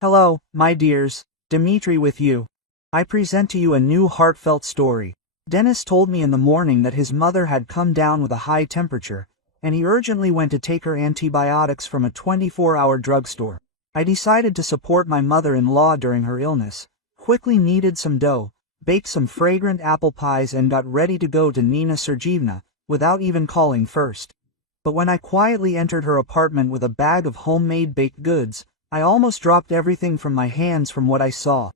Hello, my dears, Dmitri with you. I present to you a new heartfelt story. Dennis told me in the morning that his mother had come down with a high temperature, and he urgently went to take her antibiotics from a 24-hour drugstore. I decided to support my mother-in-law during her illness, quickly kneaded some dough, baked some fragrant apple pies and got ready to go to Nina Sergeyevna, without even calling first. But when I quietly entered her apartment with a bag of homemade baked goods, I almost dropped everything from my hands from what I saw.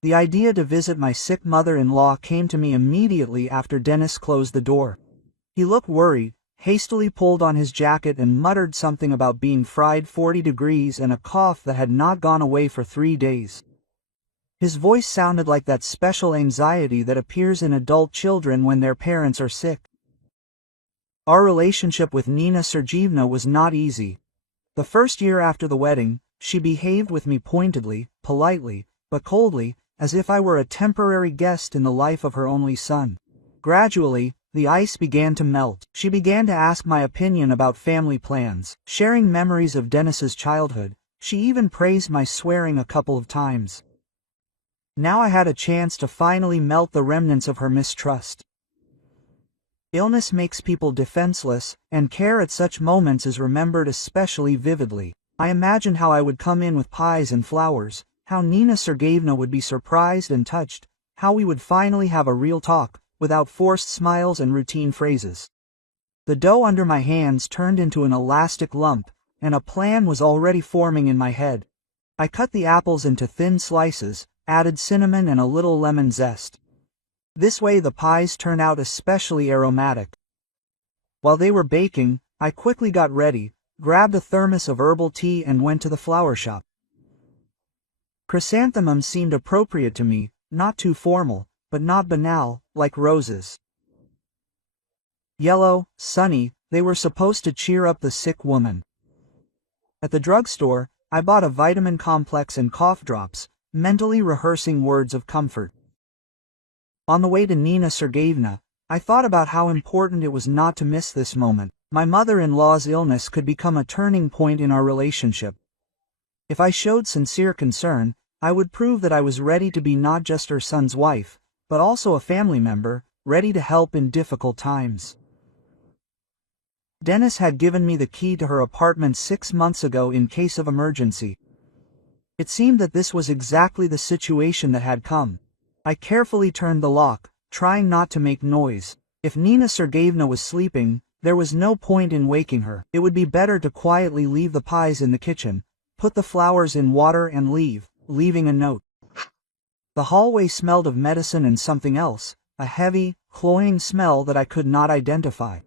The idea to visit my sick mother-in-law came to me immediately after Dennis closed the door. He looked worried, hastily pulled on his jacket and muttered something about being fried 40 degrees and a cough that had not gone away for 3 days. His voice sounded like that special anxiety that appears in adult children when their parents are sick. Our relationship with Nina Sergeyevna was not easy. The first year after the wedding, she behaved with me pointedly, politely, but coldly, as if I were a temporary guest in the life of her only son. Gradually, the ice began to melt. She began to ask my opinion about family plans, sharing memories of Dennis's childhood. She even praised my swearing a couple of times. Now I had a chance to finally melt the remnants of her mistrust. Illness makes people defenseless, and care at such moments is remembered especially vividly. I imagined how I would come in with pies and flowers, how Nina Sergeyevna would be surprised and touched, how we would finally have a real talk, without forced smiles and routine phrases. The dough under my hands turned into an elastic lump, and a plan was already forming in my head. I cut the apples into thin slices, added cinnamon and a little lemon zest. This way the pies turned out especially aromatic. While they were baking, I quickly got ready, grabbed a thermos of herbal tea and went to the flower shop. Chrysanthemums seemed appropriate to me, not too formal, but not banal, like roses. Yellow, sunny, they were supposed to cheer up the sick woman. At the drugstore, I bought a vitamin complex and cough drops, mentally rehearsing words of comfort. On the way to Nina Sergeyevna, I thought about how important it was not to miss this moment. My mother-in-law's illness could become a turning point in our relationship. If I showed sincere concern, I would prove that I was ready to be not just her son's wife, but also a family member, ready to help in difficult times. Dennis had given me the key to her apartment 6 months ago in case of emergency. It seemed that this was exactly the situation that had come. I carefully turned the lock, trying not to make noise. If Nina Sergeyevna was sleeping, there was no point in waking her. It would be better to quietly leave the pies in the kitchen, put the flowers in water and leaving a note. The hallway smelled of medicine and something else, a heavy, cloying smell that I could not identify.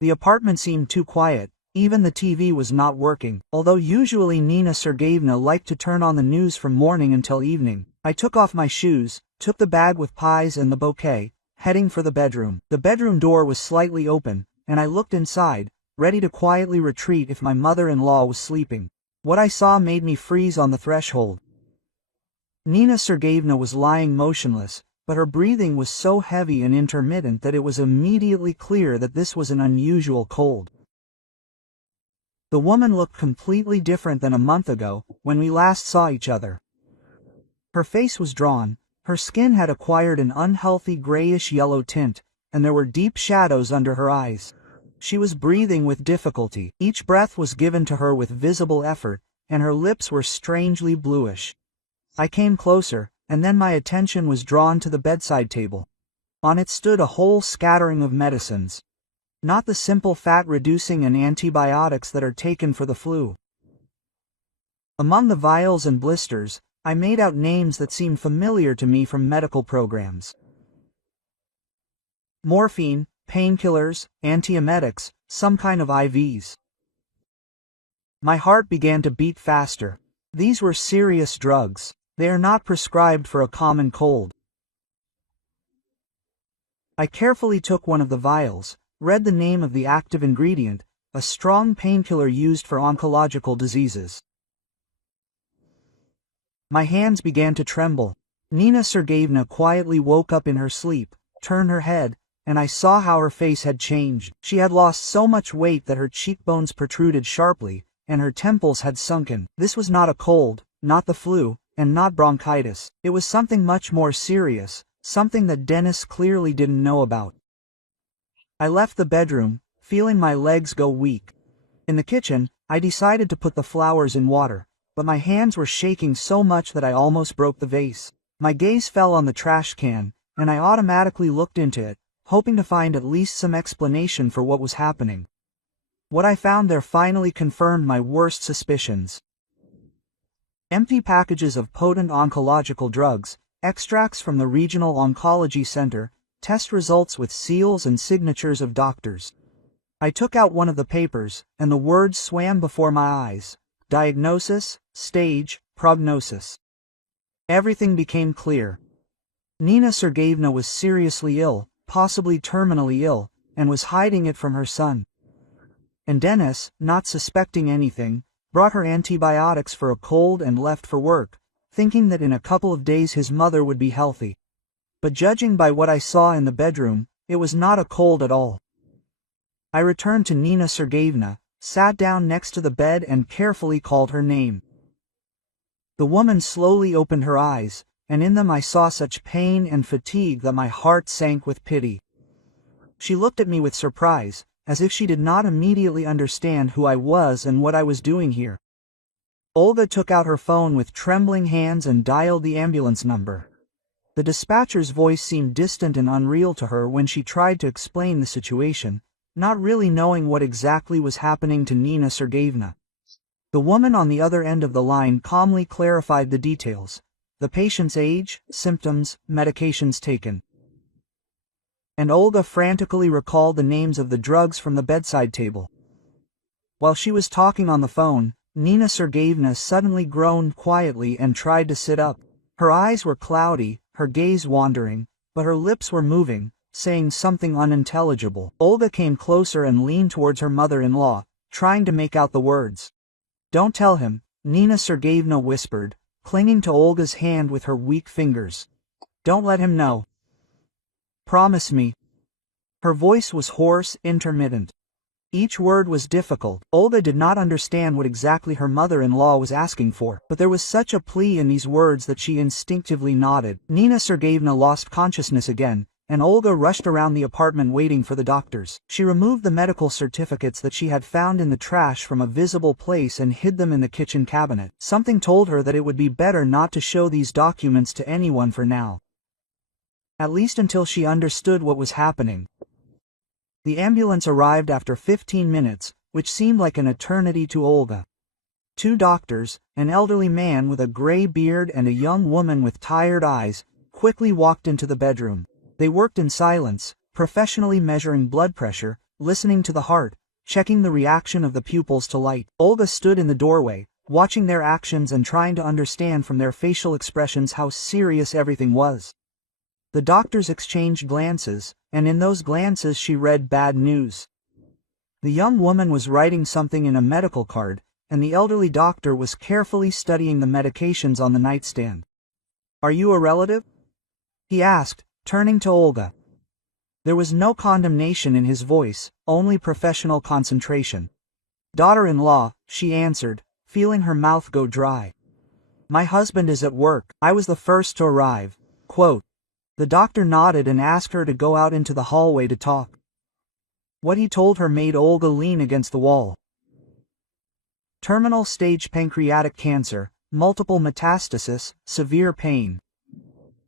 The apartment seemed too quiet, even the TV was not working. Although usually Nina Sergeyevna liked to turn on the news from morning until evening, I took off my shoes, took the bag with pies and the bouquet, heading for the bedroom. The bedroom door was slightly open, and I looked inside, ready to quietly retreat if my mother-in-law was sleeping. What I saw made me freeze on the threshold. Nina Sergeyevna was lying motionless, but her breathing was so heavy and intermittent that it was immediately clear that this was an unusual cold. The woman looked completely different than a month ago, when we last saw each other. Her face was drawn, her skin had acquired an unhealthy grayish-yellow tint, and there were deep shadows under her eyes. She was breathing with difficulty. Each breath was given to her with visible effort, and her lips were strangely bluish. I came closer, and then my attention was drawn to the bedside table. On it stood a whole scattering of medicines. Not the simple fat-reducing and antibiotics that are taken for the flu. Among the vials and blisters, I made out names that seemed familiar to me from medical programs. Morphine, painkillers, antiemetics, some kind of IVs. My heart began to beat faster. These were serious drugs. They are not prescribed for a common cold. I carefully took one of the vials, read the name of the active ingredient, a strong painkiller used for oncological diseases. My hands began to tremble. Nina Sergeyevna quietly woke up in her sleep, turned her head, and I saw how her face had changed. She had lost so much weight that her cheekbones protruded sharply, and her temples had sunken. This was not a cold, not the flu, and not bronchitis. It was something much more serious, something that Dennis clearly didn't know about. I left the bedroom, feeling my legs go weak. In the kitchen, I decided to put the flowers in water, but my hands were shaking so much that I almost broke the vase. My gaze fell on the trash can, and I automatically looked into it, hoping to find at least some explanation for what was happening. What I found there finally confirmed my worst suspicions. Empty packages of potent oncological drugs, extracts from the Regional Oncology Center, test results with seals and signatures of doctors. I took out one of the papers, and the words swam before my eyes. Diagnosis, stage, prognosis. Everything became clear. Nina Sergeyevna was seriously ill, possibly terminally ill, and was hiding it from her son. And Dennis, not suspecting anything, brought her antibiotics for a cold and left for work, thinking that in a couple of days his mother would be healthy. But judging by what I saw in the bedroom, it was not a cold at all. I returned to Nina Sergeyevna, sat down next to the bed and carefully called her name. The woman slowly opened her eyes, and in them I saw such pain and fatigue that my heart sank with pity. She looked at me with surprise, as if she did not immediately understand who I was and what I was doing here. Olga took out her phone with trembling hands and dialed the ambulance number. The dispatcher's voice seemed distant and unreal to her when she tried to explain the situation, not really knowing what exactly was happening to Nina Sergeyevna. The woman on the other end of the line calmly clarified the details: the patient's age, symptoms, medications taken. And Olga frantically recalled the names of the drugs from the bedside table. While she was talking on the phone, Nina Sergeyevna suddenly groaned quietly and tried to sit up. Her eyes were cloudy, her gaze wandering, but her lips were moving, saying something unintelligible. Olga came closer and leaned towards her mother-in-law, trying to make out the words. "Don't tell him," Nina Sergeyevna whispered, clinging to Olga's hand with her weak fingers. "Don't let him know. Promise me." Her voice was hoarse, intermittent. Each word was difficult. Olga did not understand what exactly her mother-in-law was asking for, but there was such a plea in these words that she instinctively nodded. Nina Sergeyevna lost consciousness again, and Olga rushed around the apartment waiting for the doctors. She removed the medical certificates that she had found in the trash from a visible place and hid them in the kitchen cabinet. Something told her that it would be better not to show these documents to anyone for now. At least until she understood what was happening. The ambulance arrived after 15 minutes, which seemed like an eternity to Olga. Two doctors, an elderly man with a gray beard and a young woman with tired eyes, quickly walked into the bedroom. They worked in silence, professionally measuring blood pressure, listening to the heart, checking the reaction of the pupils to light. Olga stood in the doorway, watching their actions and trying to understand from their facial expressions how serious everything was. The doctors exchanged glances, and in those glances she read bad news. The young woman was writing something in a medical card, and the elderly doctor was carefully studying the medications on the nightstand. "Are you a relative?" he asked, turning to Olga. There was no condemnation in his voice, only professional concentration. "Daughter-in-law," she answered, feeling her mouth go dry. "My husband is at work. I was the first to arrive." Quote. The doctor nodded and asked her to go out into the hallway to talk. What he told her made Olga lean against the wall. Terminal stage pancreatic cancer, multiple metastasis, severe pain.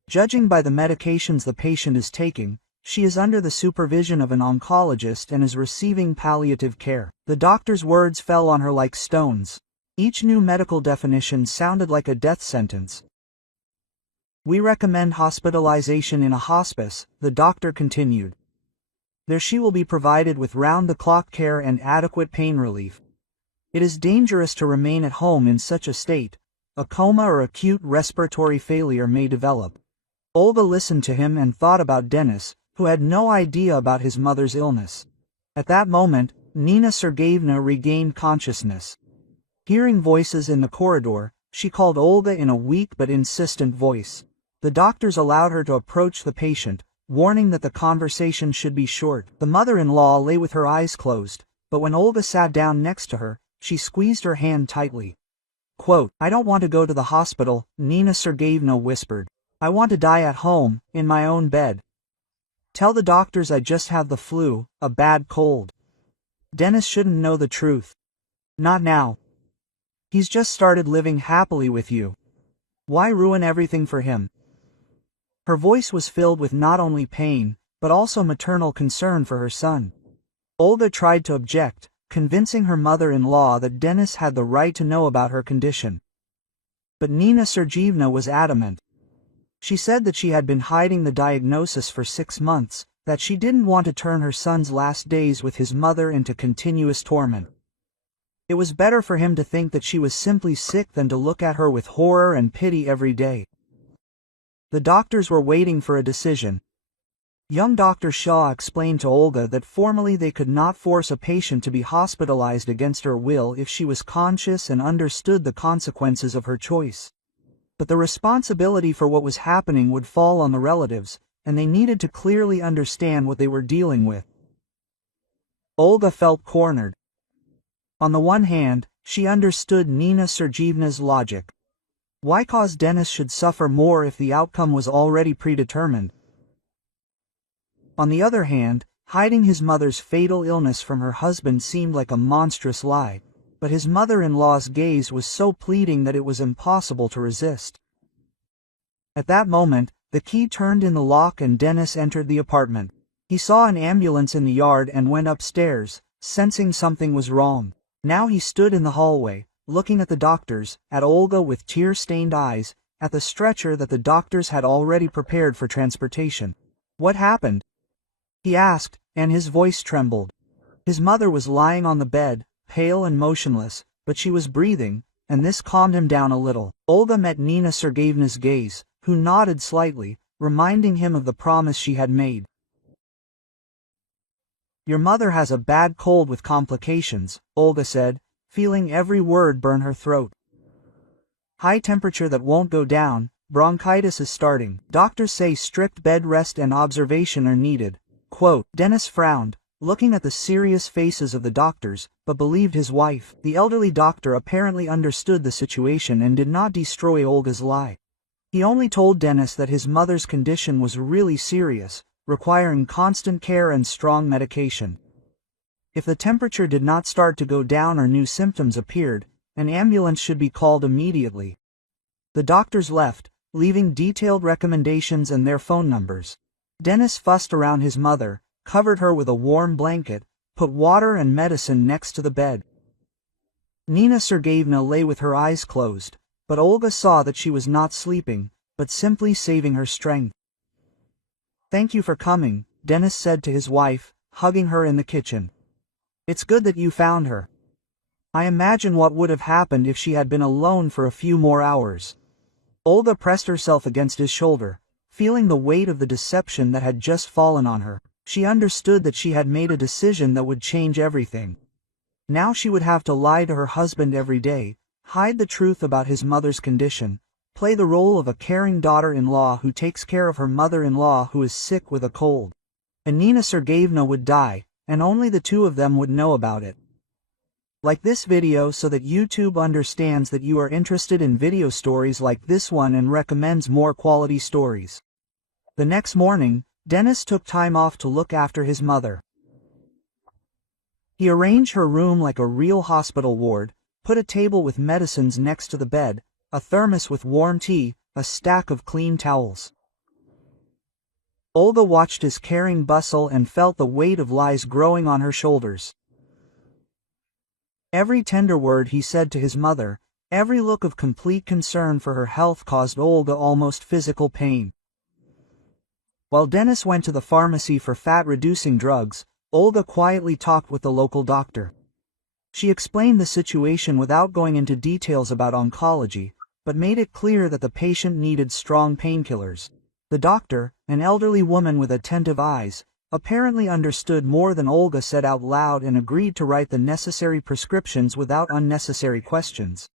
Judging by the medications the patient is taking, she is under the supervision of an oncologist and is receiving palliative care. The doctor's words fell on her like stones. Each new medical definition sounded like a death sentence. "We recommend hospitalization in a hospice," the doctor continued. "There she will be provided with round-the-clock care and adequate pain relief. It is dangerous to remain at home in such a state. A coma or acute respiratory failure may develop." Olga listened to him and thought about Dennis, who had no idea about his mother's illness. At that moment, Nina Sergeyevna regained consciousness. Hearing voices in the corridor, she called Olga in a weak but insistent voice. The doctors allowed her to approach the patient, warning that the conversation should be short. The mother-in-law lay with her eyes closed, but when Olga sat down next to her, she squeezed her hand tightly. Quote, "I don't want to go to the hospital," Nina Sergeyevna whispered. "I want to die at home, in my own bed. Tell the doctors I just have the flu, a bad cold. Dennis shouldn't know the truth. Not now. He's just started living happily with you. Why ruin everything for him?" Her voice was filled with not only pain, but also maternal concern for her son. Olga tried to object, convincing her mother-in-law that Dennis had the right to know about her condition. But Nina Sergeyevna was adamant. She said that she had been hiding the diagnosis for 6 months, that she didn't want to turn her son's last days with his mother into continuous torment. It was better for him to think that she was simply sick than to look at her with horror and pity every day. The doctors were waiting for a decision. Young Dr. Shaw explained to Olga that formally they could not force a patient to be hospitalized against her will if she was conscious and understood the consequences of her choice. But the responsibility for what was happening would fall on the relatives, and they needed to clearly understand what they were dealing with. Olga felt cornered. On the one hand, she understood Nina Sergeyevna's logic. Why cause Dennis should suffer more if the outcome was already predetermined? On the other hand, hiding his mother's fatal illness from her husband seemed like a monstrous lie, but his mother-in-law's gaze was so pleading that it was impossible to resist. At that moment, the key turned in the lock and Dennis entered the apartment. He saw an ambulance in the yard and went upstairs, sensing something was wrong. Now he stood in the hallway, looking at the doctors, at Olga with tear-stained eyes, at the stretcher that the doctors had already prepared for transportation. "What happened?" he asked, and his voice trembled. His mother was lying on the bed, pale and motionless, but she was breathing, and this calmed him down a little. Olga met Nina Sergeyevna's gaze, who nodded slightly, reminding him of the promise she had made. "Your mother has a bad cold with complications," Olga said, feeling every word burn her throat. "High temperature that won't go down, bronchitis is starting. Doctors say strict bed rest and observation are needed." Quote, Dennis frowned, looking at the serious faces of the doctors, but believed his wife. The elderly doctor apparently understood the situation and did not destroy Olga's lie. He only told Dennis that his mother's condition was really serious, requiring constant care and strong medication. If the temperature did not start to go down or new symptoms appeared, an ambulance should be called immediately. The doctors left, leaving detailed recommendations and their phone numbers. Dennis fussed around his mother, covered her with a warm blanket, put water and medicine next to the bed. Nina Sergeyevna lay with her eyes closed, but Olga saw that she was not sleeping, but simply saving her strength. "Thank you for coming," Dennis said to his wife, hugging her in the kitchen. "It's good that you found her. I imagine what would have happened if she had been alone for a few more hours." Olga pressed herself against his shoulder, feeling the weight of the deception that had just fallen on her. She understood that she had made a decision that would change everything. Now she would have to lie to her husband every day, hide the truth about his mother's condition, play the role of a caring daughter-in-law who takes care of her mother-in-law who is sick with a cold. And Nina Sergeyevna would die, and only the two of them would know about it. Like this video so that YouTube understands that you are interested in video stories like this one and recommends more quality stories. The next morning, Dennis took time off to look after his mother. He arranged her room like a real hospital ward, put a table with medicines next to the bed, a thermos with warm tea, a stack of clean towels. Olga watched his caring bustle and felt the weight of lies growing on her shoulders. Every tender word he said to his mother, every look of complete concern for her health caused Olga almost physical pain. While Dennis went to the pharmacy for fat-reducing drugs, Olga quietly talked with the local doctor. She explained the situation without going into details about oncology, but made it clear that the patient needed strong painkillers. The doctor, an elderly woman with attentive eyes, apparently understood more than Olga said out loud and agreed to write the necessary prescriptions without unnecessary questions.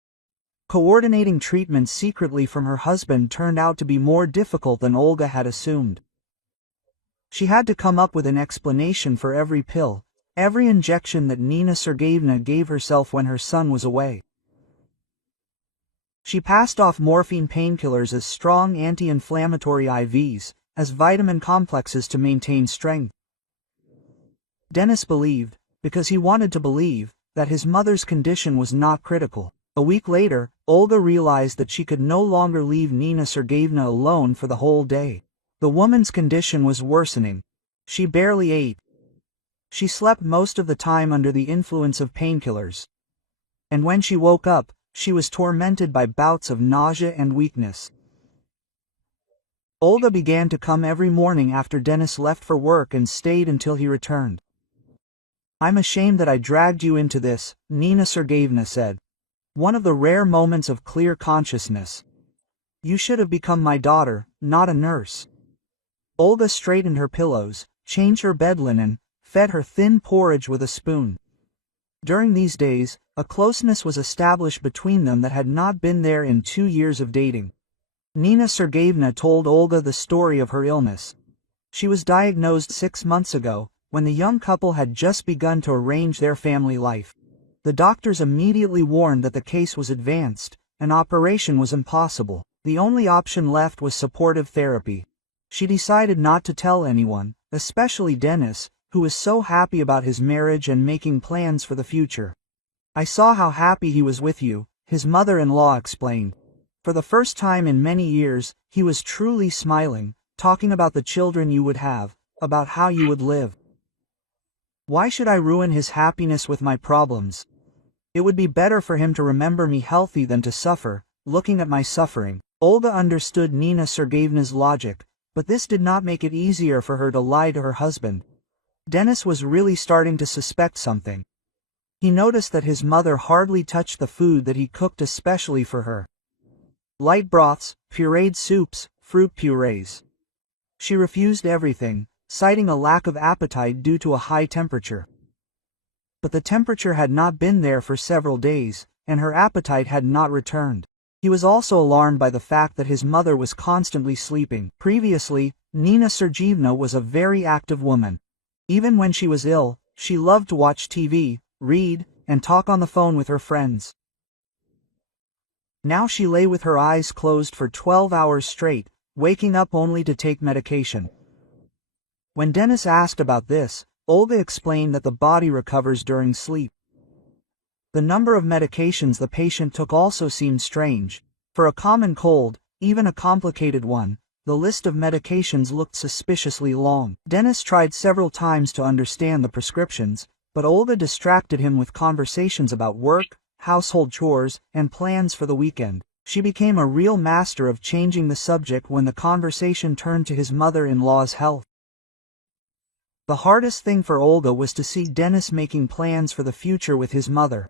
Coordinating treatment secretly from her husband turned out to be more difficult than Olga had assumed. She had to come up with an explanation for every pill, every injection that Nina Sergeyevna gave herself when her son was away. She passed off morphine painkillers as strong anti-inflammatory IVs, as vitamin complexes to maintain strength. Dennis believed, because he wanted to believe, that his mother's condition was not critical. A week later, Olga realized that she could no longer leave Nina Sergeyevna alone for the whole day. The woman's condition was worsening. She barely ate. She slept most of the time under the influence of painkillers. And when she woke up, she was tormented by bouts of nausea and weakness. Olga began to come every morning after Dennis left for work and stayed until he returned. "I'm ashamed that I dragged you into this," Nina Sergeyevna said. "One of the rare moments of clear consciousness. You should have become my daughter, not a nurse." Olga straightened her pillows, changed her bed linen, fed her thin porridge with a spoon. During these days, a closeness was established between them that had not been there in 2 years of dating. Nina Sergeyevna told Olga the story of her illness. She was diagnosed 6 months ago, when the young couple had just begun to arrange their family life. The doctors immediately warned that the case was advanced, an operation was impossible. The only option left was supportive therapy. She decided not to tell anyone, especially Dennis, who was so happy about his marriage and making plans for the future. "I saw how happy he was with you," his mother-in-law explained. For the first time in many years, he was truly smiling, talking about the children you would have, about how you would live. "Why should I ruin his happiness with my problems? It would be better for him to remember me healthy than to suffer, looking at my suffering." Olga understood Nina Sergeyevna's logic, but this did not make it easier for her to lie to her husband. Dennis was really starting to suspect something. He noticed that his mother hardly touched the food that he cooked especially for her. Light broths, pureed soups, fruit purees. She refused everything, citing a lack of appetite due to a high temperature. But the temperature had not been there for several days, and her appetite had not returned. He was also alarmed by the fact that his mother was constantly sleeping. Previously, Nina Sergeyevna was a very active woman. Even when she was ill, she loved to watch TV, read, and talk on the phone with her friends. Now she lay with her eyes closed for 12 hours straight, waking up only to take medication. When Dennis asked about this, Olga explained that the body recovers during sleep. The number of medications the patient took also seemed strange. For a common cold, even a complicated one, the list of medications looked suspiciously long. Dennis tried several times to understand the prescriptions, but Olga distracted him with conversations about work, household chores, and plans for the weekend. She became a real master of changing the subject when the conversation turned to his mother-in-law's health. The hardest thing for Olga was to see Dennis making plans for the future with his mother.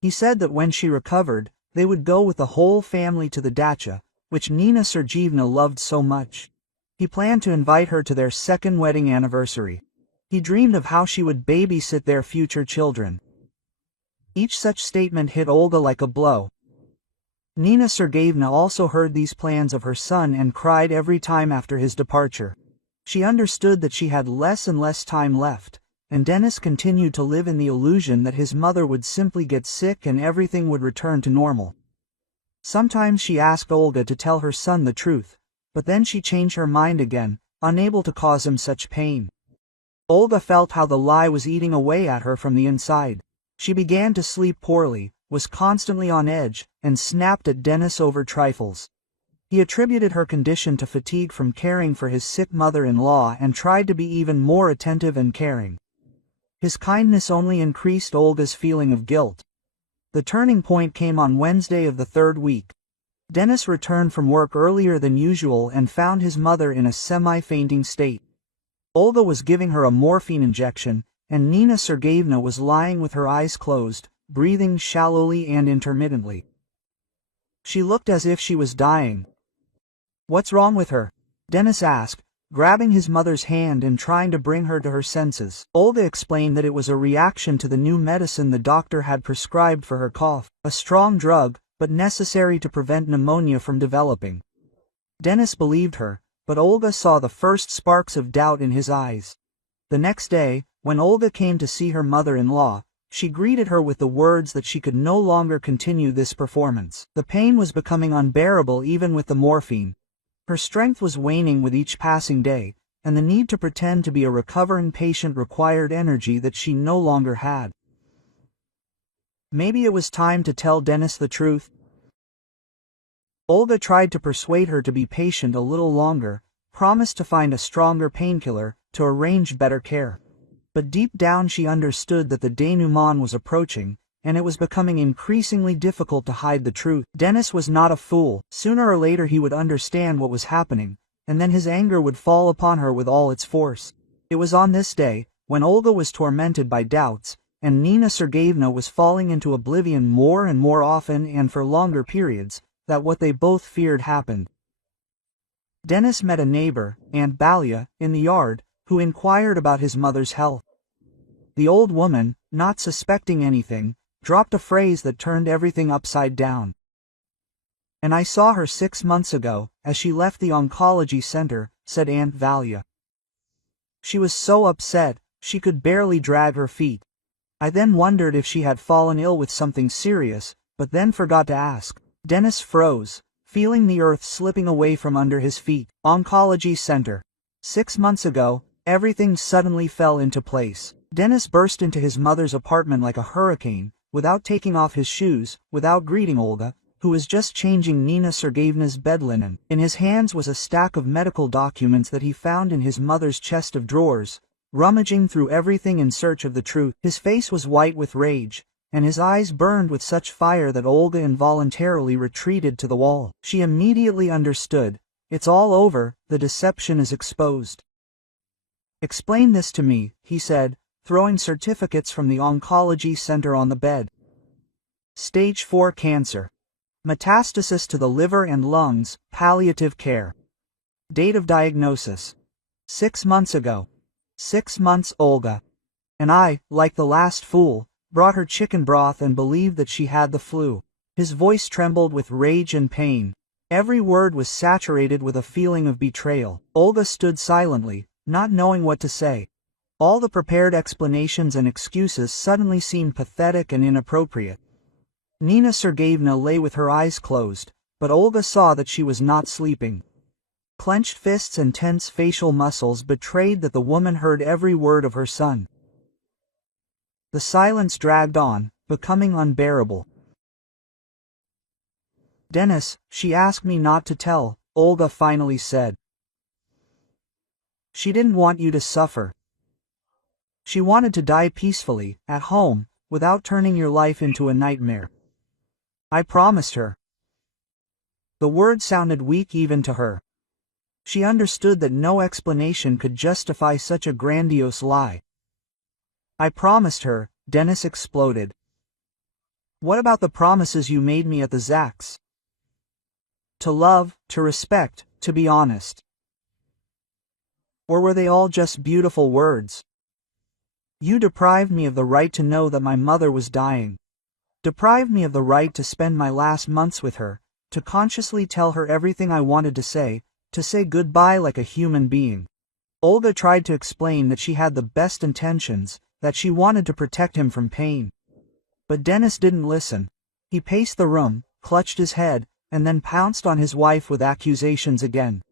He said that when she recovered, they would go with the whole family to the dacha, which Nina Sergeyevna loved so much. He planned to invite her to their second wedding anniversary. He dreamed of how she would babysit their future children. Each such statement hit Olga like a blow. Nina Sergeyevna also heard these plans of her son and cried every time after his departure. She understood that she had less and less time left, and Dennis continued to live in the illusion that his mother would simply get sick and everything would return to normal. Sometimes she asked Olga to tell her son the truth, but then she changed her mind again, unable to cause him such pain. Olga felt how the lie was eating away at her from the inside. She began to sleep poorly, was constantly on edge, and snapped at Dennis over trifles. He attributed her condition to fatigue from caring for his sick mother-in-law and tried to be even more attentive and caring. His kindness only increased Olga's feeling of guilt. The turning point came on Wednesday of the 3rd week. Dennis returned from work earlier than usual and found his mother in a semi-fainting state. Olga was giving her a morphine injection, and Nina Sergeyevna was lying with her eyes closed, breathing shallowly and intermittently. She looked as if she was dying. "What's wrong with her?" Dennis asked, grabbing his mother's hand and trying to bring her to her senses. Olga explained that it was a reaction to the new medicine the doctor had prescribed for her cough, a strong drug, but necessary to prevent pneumonia from developing. Dennis believed her, but Olga saw the first sparks of doubt in his eyes. The next day, when Olga came to see her mother-in-law, She greeted her with the words that she could no longer continue this performance. The pain was becoming unbearable even with the morphine. Her strength was waning with each passing day, and the need to pretend to be a recovering patient required energy that she no longer had. Maybe it was time to tell Dennis the truth. Olga tried to persuade her to be patient a little longer, promised to find a stronger painkiller, to arrange better care. But deep down she understood that the denouement was approaching, and it was becoming increasingly difficult to hide the truth. Dennis was not a fool. Sooner or later he would understand what was happening, and then his anger would fall upon her with all its force. It was on this day, when Olga was tormented by doubts, and Nina Sergeyevna was falling into oblivion more and more often and for longer periods, that what they both feared happened. Dennis met a neighbor, Aunt Balia, in the yard, who inquired about his mother's health. The old woman, not suspecting anything, dropped a phrase that turned everything upside down. "And I saw her 6 months ago, as she left the oncology center," said Aunt Valia. "She was so upset, she could barely drag her feet. I then wondered if she had fallen ill with something serious, but then forgot to ask." Dennis froze, feeling the earth slipping away from under his feet. Oncology center. 6 months ago, everything suddenly fell into place. Dennis burst into his mother's apartment like a hurricane, without taking off his shoes, without greeting Olga, who was just changing Nina Sergeyevna's bed linen. In his hands was a stack of medical documents that he found in his mother's chest of drawers, rummaging through everything in search of the truth. His face was white with rage, and his eyes burned with such fire that Olga involuntarily retreated to the wall. She immediately understood. "It's all over, the deception is exposed." "Explain this to me," he said, throwing certificates from the oncology center on the bed. Stage 4 cancer. Metastasis to the liver and lungs, palliative care. Date of diagnosis: 6 months ago. 6 months, Olga. And I, like the last fool, brought her chicken broth and believed that she had the flu. His voice trembled with rage and pain. Every word was saturated with a feeling of betrayal. Olga stood silently, not knowing what to say. All the prepared explanations and excuses suddenly seemed pathetic and inappropriate. Nina Sergeyevna lay with her eyes closed, but Olga saw that she was not sleeping. Clenched fists and tense facial muscles betrayed that the woman heard every word of her son. The silence dragged on, becoming unbearable. "Dennis, she asked me not to tell," Olga finally said. "She didn't want you to suffer. She wanted to die peacefully, at home, without turning your life into a nightmare. I promised her." The word sounded weak even to her. She understood that no explanation could justify such a grandiose lie. "I promised her," Dennis exploded. "What about the promises you made me at the Zach's? To love, to respect, to be honest. Or were they all just beautiful words? You deprived me of the right to know that my mother was dying. Deprived me of the right to spend my last months with her, to consciously tell her everything I wanted to say goodbye like a human being." Olga tried to explain that she had the best intentions, that she wanted to protect him from pain. But Dennis didn't listen. He paced the room, clutched his head, and then pounced on his wife with accusations again.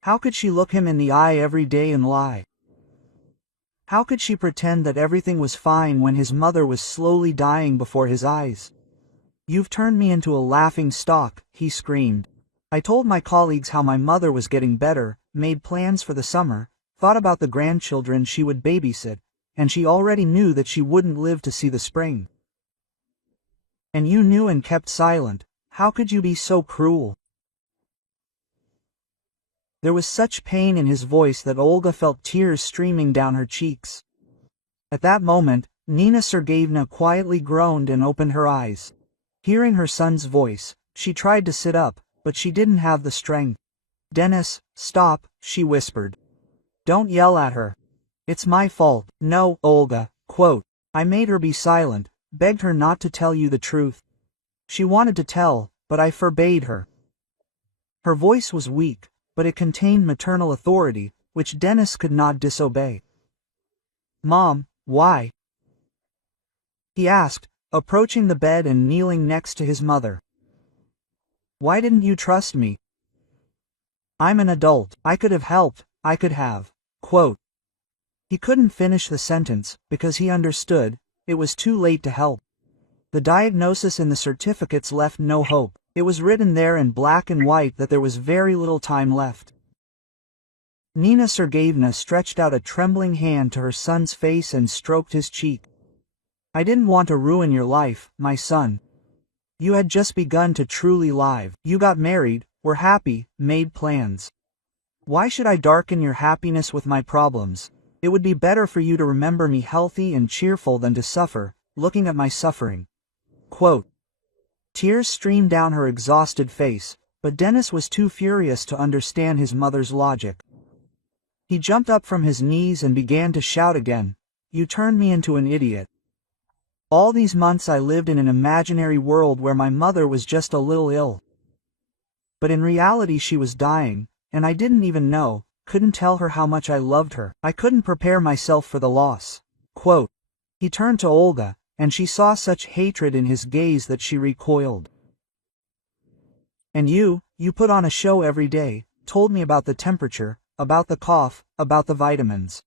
How could she look him in the eye every day and lie? How could she pretend that everything was fine when his mother was slowly dying before his eyes? "You've turned me into a laughing stock," he screamed. "I told my colleagues how my mother was getting better, made plans for the summer, thought about the grandchildren she would babysit, and she already knew that she wouldn't live to see the spring. And you knew and kept silent. How could you be so cruel?" There was such pain in his voice that Olga felt tears streaming down her cheeks. At that moment, Nina Sergeyevna quietly groaned and opened her eyes. Hearing her son's voice, she tried to sit up, but she didn't have the strength. "Dennis, stop," she whispered. "Don't yell at her. It's my fault." "No, Olga, quote. I made her be silent, begged her not to tell you the truth. She wanted to tell, but I forbade her." Her voice was weak, but it contained maternal authority, which Dennis could not disobey. "Mom, why? he asked, approaching the bed and kneeling next to his mother. "Why didn't you trust me? I'm an adult. I could have helped, I could have." Quote. He couldn't finish the sentence, because he understood, it was too late to help. The diagnosis in the certificates left no hope. It was written there in black and white that there was very little time left. Nina Sergeyevna stretched out a trembling hand to her son's face and stroked his cheek. "I didn't want to ruin your life, my son. You had just begun to truly live. You got married, were happy, made plans. Why should I darken your happiness with my problems? It would be better for you to remember me healthy and cheerful than to suffer, looking at my suffering." Quote. Tears streamed down her exhausted face, but Dennis was too furious to understand his mother's logic. He jumped up from his knees and began to shout again, "You turned me into an idiot. All these months I lived in an imaginary world where my mother was just a little ill. But in reality she was dying, and I didn't even know, couldn't tell her how much I loved her. I couldn't prepare myself for the loss." Quote. He turned to Olga, and she saw such hatred in his gaze that she recoiled. "And you put on a show every day, told me about the temperature, about the cough, about the vitamins.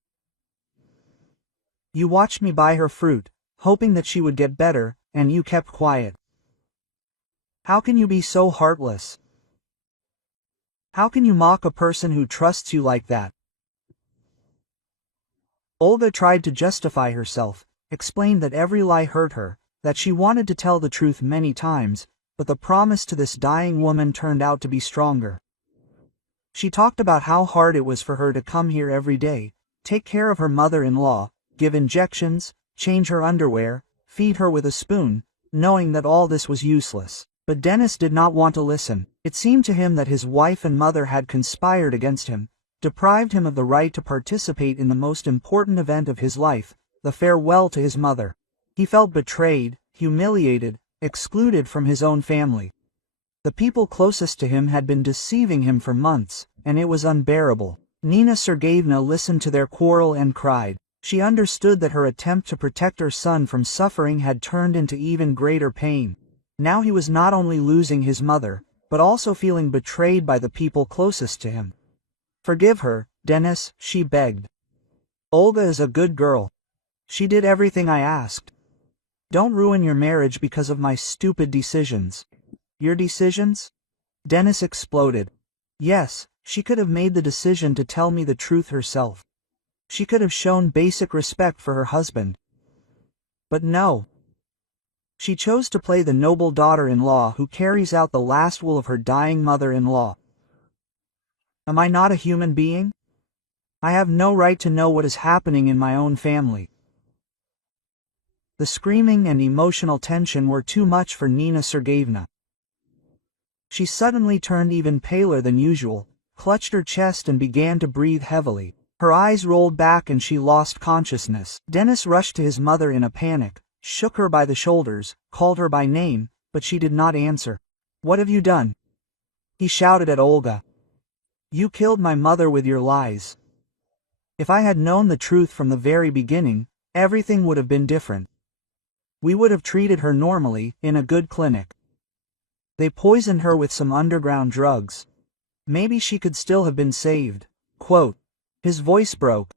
You watched me buy her fruit, hoping that she would get better, and you kept quiet. How can you be so heartless? How can you mock a person who trusts you like that?" Olga tried to justify herself, explained that every lie hurt her, that she wanted to tell the truth many times, but the promise to this dying woman turned out to be stronger. She talked about how hard it was for her to come here every day, take care of her mother-in-law, give injections, change her underwear, feed her with a spoon, knowing that all this was useless. But Dennis did not want to listen. It seemed to him that his wife and mother had conspired against him, deprived him of the right to participate in the most important event of his life, the farewell to his mother. He felt betrayed, humiliated, excluded from his own family. The people closest to him had been deceiving him for months, and it was unbearable. Nina Sergeyevna listened to their quarrel and cried. She understood that her attempt to protect her son from suffering had turned into even greater pain. Now he was not only losing his mother, but also feeling betrayed by the people closest to him. "Forgive her, Dennis," she begged. "Olga is a good girl. She did everything I asked. Don't ruin your marriage because of my stupid decisions." "Your decisions?" Dennis exploded. "Yes, she could have made the decision to tell me the truth herself. She could have shown basic respect for her husband. But no. She chose to play the noble daughter-in-law who carries out the last will of her dying mother-in-law. Am I not a human being? I have no right to know what is happening in my own family." The screaming and emotional tension were too much for Nina Sergeyevna. She suddenly turned even paler than usual, clutched her chest and began to breathe heavily. Her eyes rolled back and she lost consciousness. Dennis rushed to his mother in a panic, shook her by the shoulders, called her by name, but she did not answer. "What have you done?" he shouted at Olga. "You killed my mother with your lies. If I had known the truth from the very beginning, everything would have been different. We would have treated her normally, in a good clinic. They poisoned her with some underground drugs. Maybe she could still have been saved." Quote. His voice broke.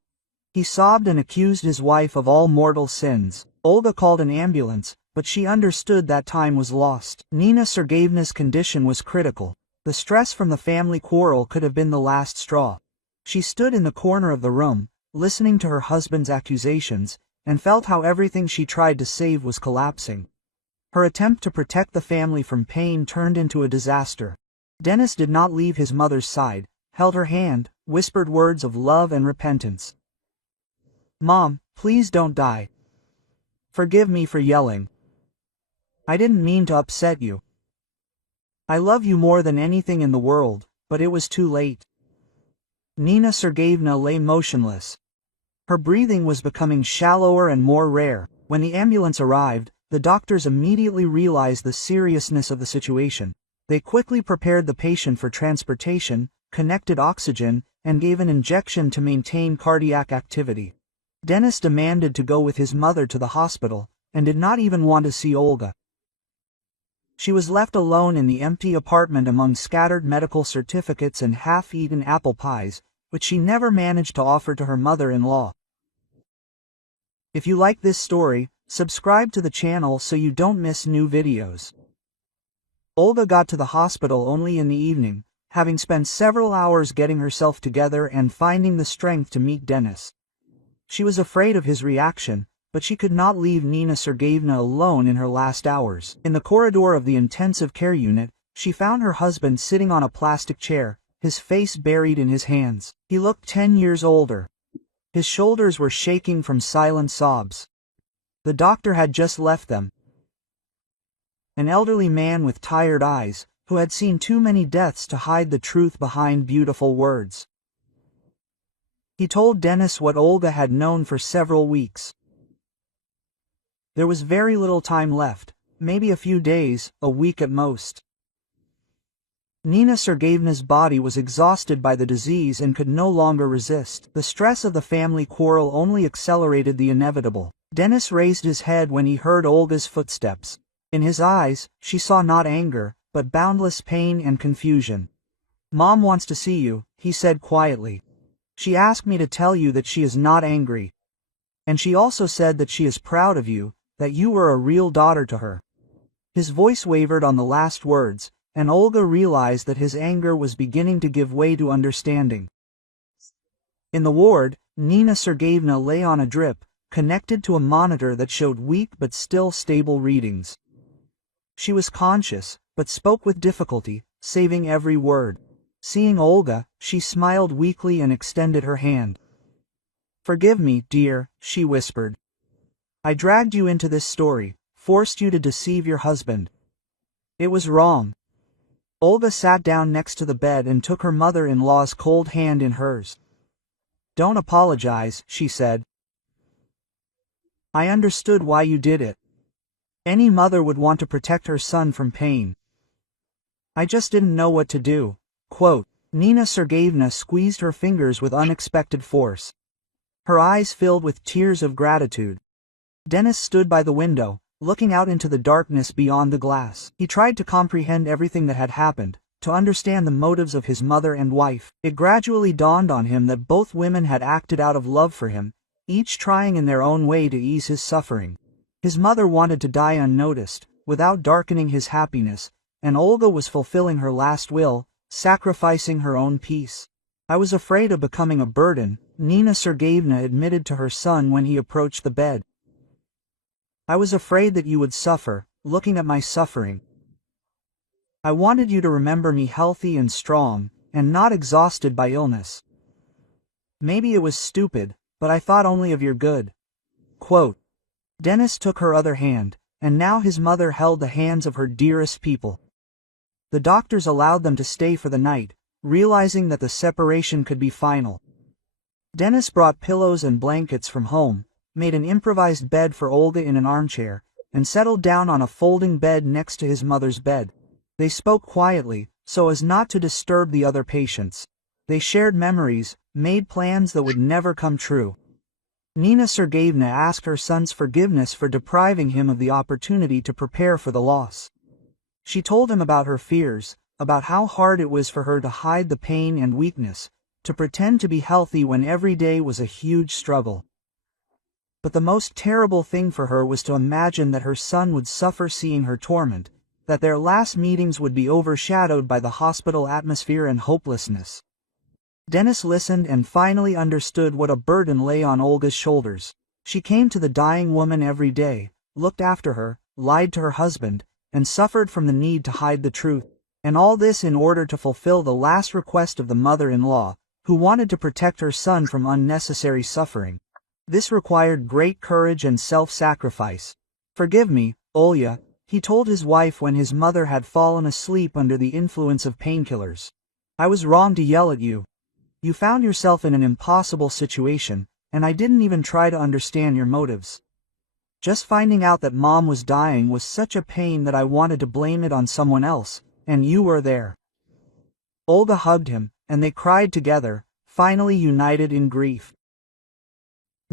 He sobbed and accused his wife of all mortal sins. Olga called an ambulance, but she understood that time was lost. Nina Sergeyevna's condition was critical. The stress from the family quarrel could have been the last straw. She stood in the corner of the room, listening to her husband's accusations, and felt how everything she tried to save was collapsing. Her attempt to protect the family from pain turned into a disaster. Dennis did not leave his mother's side, held her hand, whispered words of love and repentance. "Mom, please don't die. Forgive me for yelling. I didn't mean to upset you. I love you more than anything in the world, but it was too late." Nina Sergeyevna lay motionless. Her breathing was becoming shallower and more rare. When the ambulance arrived, the doctors immediately realized the seriousness of the situation. They quickly prepared the patient for transportation, connected oxygen, and gave an injection to maintain cardiac activity. Dennis demanded to go with his mother to the hospital, and did not even want to see Olga. She was left alone in the empty apartment among scattered medical certificates and half-eaten apple pies, which she never managed to offer to her mother-in-law. If you like this story, subscribe to the channel so you don't miss new videos. Olga got to the hospital only in the evening, having spent several hours getting herself together and finding the strength to meet Denis. She was afraid of his reaction, but she could not leave Nina Sergeyevna alone in her last hours. In the corridor of the intensive care unit, she found her husband sitting on a plastic chair, his face buried in his hands. He looked 10 years older. His shoulders were shaking from silent sobs. The doctor had just left them. An elderly man with tired eyes, who had seen too many deaths to hide the truth behind beautiful words. He told Denis what Olga had known for several weeks. There was very little time left, maybe a few days, a week at most. Nina Sergeyevna's body was exhausted by the disease and could no longer resist. The stress of the family quarrel only accelerated the inevitable. Denis raised his head when he heard Olga's footsteps. In his eyes, she saw not anger, but boundless pain and confusion. "Mom wants to see you," he said quietly. "She asked me to tell you that she is not angry. And she also said that she is proud of you, that you were a real daughter to her." His voice wavered on the last words, and Olga realized that his anger was beginning to give way to understanding. In the ward, Nina Sergeyevna lay on a drip, connected to a monitor that showed weak but still stable readings. She was conscious, but spoke with difficulty, saving every word. Seeing Olga, she smiled weakly and extended her hand. "Forgive me, dear," she whispered. "I dragged you into this story, forced you to deceive your husband. It was wrong." Olga sat down next to the bed and took her mother-in-law's cold hand in hers. "Don't apologize," she said. "I understood why you did it. Any mother would want to protect her son from pain. I just didn't know what to do." Quote, Nina Sergeyevna squeezed her fingers with unexpected force. Her eyes filled with tears of gratitude. Denis stood by the window, looking out into the darkness beyond the glass. He tried to comprehend everything that had happened, to understand the motives of his mother and wife. It gradually dawned on him that both women had acted out of love for him, each trying in their own way to ease his suffering. His mother wanted to die unnoticed, without darkening his happiness, and Olga was fulfilling her last will, sacrificing her own peace. "I was afraid of becoming a burden," Nina Sergeyevna admitted to her son when he approached the bed. "I was afraid that you would suffer, looking at my suffering. I wanted you to remember me healthy and strong, and not exhausted by illness. Maybe it was stupid, but I thought only of your good." Quote. Denis took her other hand, and now his mother held the hands of her dearest people. The doctors allowed them to stay for the night, realizing that the separation could be final. Denis brought pillows and blankets from home, made an improvised bed for Olga in an armchair, and settled down on a folding bed next to his mother's bed. They spoke quietly, so as not to disturb the other patients. They shared memories, made plans that would never come true. Nina Sergeyevna asked her son's forgiveness for depriving him of the opportunity to prepare for the loss. She told him about her fears, about how hard it was for her to hide the pain and weakness, to pretend to be healthy when every day was a huge struggle. But the most terrible thing for her was to imagine that her son would suffer seeing her torment, that their last meetings would be overshadowed by the hospital atmosphere and hopelessness. Denis listened and finally understood what a burden lay on Olga's shoulders. She came to the dying woman every day, looked after her, lied to her husband, and suffered from the need to hide the truth. And all this in order to fulfill the last request of the mother-in-law, who wanted to protect her son from unnecessary suffering. This required great courage and self-sacrifice. "Forgive me, Olya," he told his wife when his mother had fallen asleep under the influence of painkillers. "I was wrong to yell at you. You found yourself in an impossible situation, and I didn't even try to understand your motives. Just finding out that Mom was dying was such a pain that I wanted to blame it on someone else, and you were there." Olga hugged him, and they cried together, finally united in grief.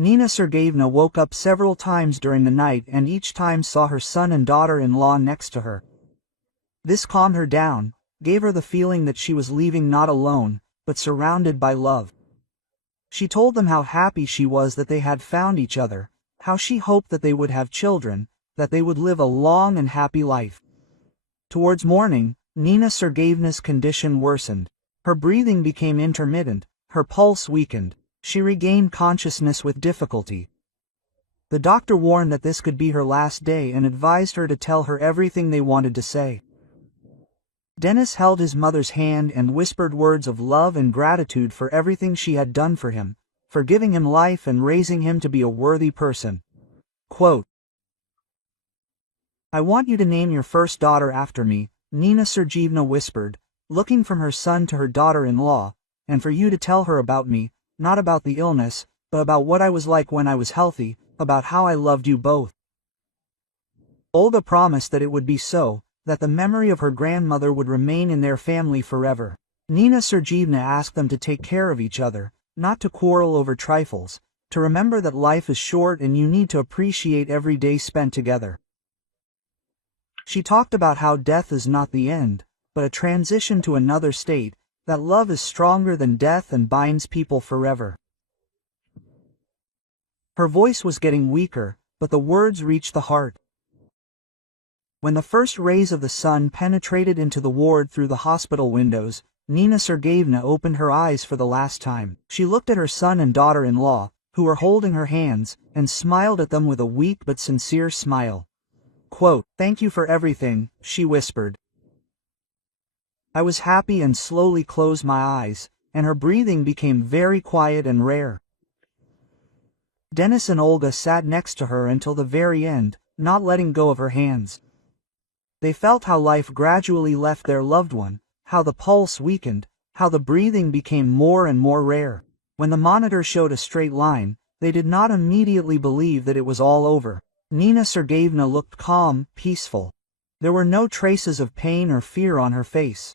Nina Sergeyevna woke up several times during the night and each time saw her son and daughter-in-law next to her. This calmed her down, gave her the feeling that she was leaving not alone, but surrounded by love. She told them how happy she was that they had found each other, how she hoped that they would have children, that they would live a long and happy life. Towards morning, Nina Sergeyevna's condition worsened. Her breathing became intermittent, her pulse weakened. She regained consciousness with difficulty. The doctor warned that this could be her last day and advised her to tell her everything they wanted to say. Denis held his mother's hand and whispered words of love and gratitude for everything she had done for him, for giving him life and raising him to be a worthy person. Quote, "I want you to name your first daughter after me," Nina Sergeyevna whispered, looking from her son to her daughter-in-law, "and for you to tell her about me, not about the illness, but about what I was like when I was healthy, about how I loved you both." Olga promised that it would be so, that the memory of her grandmother would remain in their family forever. Nina Sergeyevna asked them to take care of each other, not to quarrel over trifles, to remember that life is short and you need to appreciate every day spent together. She talked about how death is not the end, but a transition to another state, that love is stronger than death and binds people forever. Her voice was getting weaker, but the words reached the heart. When the first rays of the sun penetrated into the ward through the hospital windows, Nina Sergeyevna opened her eyes for the last time. She looked at her son and daughter-in-law, who were holding her hands, and smiled at them with a weak but sincere smile. Quote, "Thank you for everything," she whispered. I was happy and slowly closed my eyes, and her breathing became very quiet and rare. Denis and Olga sat next to her until the very end, not letting go of her hands. They felt how life gradually left their loved one, how the pulse weakened, how the breathing became more and more rare. When the monitor showed a straight line, they did not immediately believe that it was all over. Nina Sergeyevna looked calm, peaceful. There were no traces of pain or fear on her face.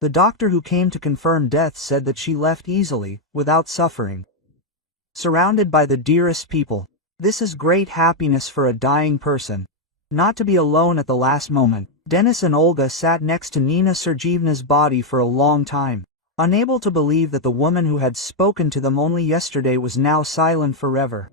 The doctor who came to confirm death said that she left easily, without suffering. Surrounded by the dearest people. This is great happiness for a dying person. Not to be alone at the last moment. Denis and Olga sat next to Nina Sergeyevna's body for a long time, unable to believe that the woman who had spoken to them only yesterday was now silent forever.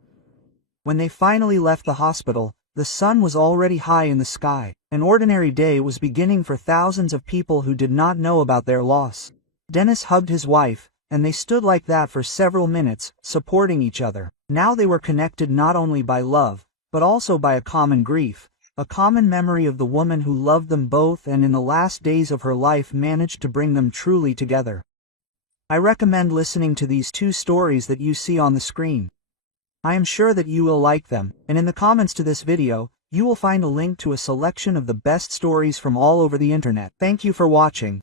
When they finally left the hospital, the sun was already high in the sky. An ordinary day was beginning for thousands of people who did not know about their loss. Denis hugged his wife, and they stood like that for several minutes, supporting each other. Now they were connected not only by love, but also by a common grief, a common memory of the woman who loved them both and in the last days of her life managed to bring them truly together. I recommend listening to these two stories that you see on the screen. I am sure that you will like them, and in the comments to this video, you will find a link to a selection of the best stories from all over the internet. Thank you for watching.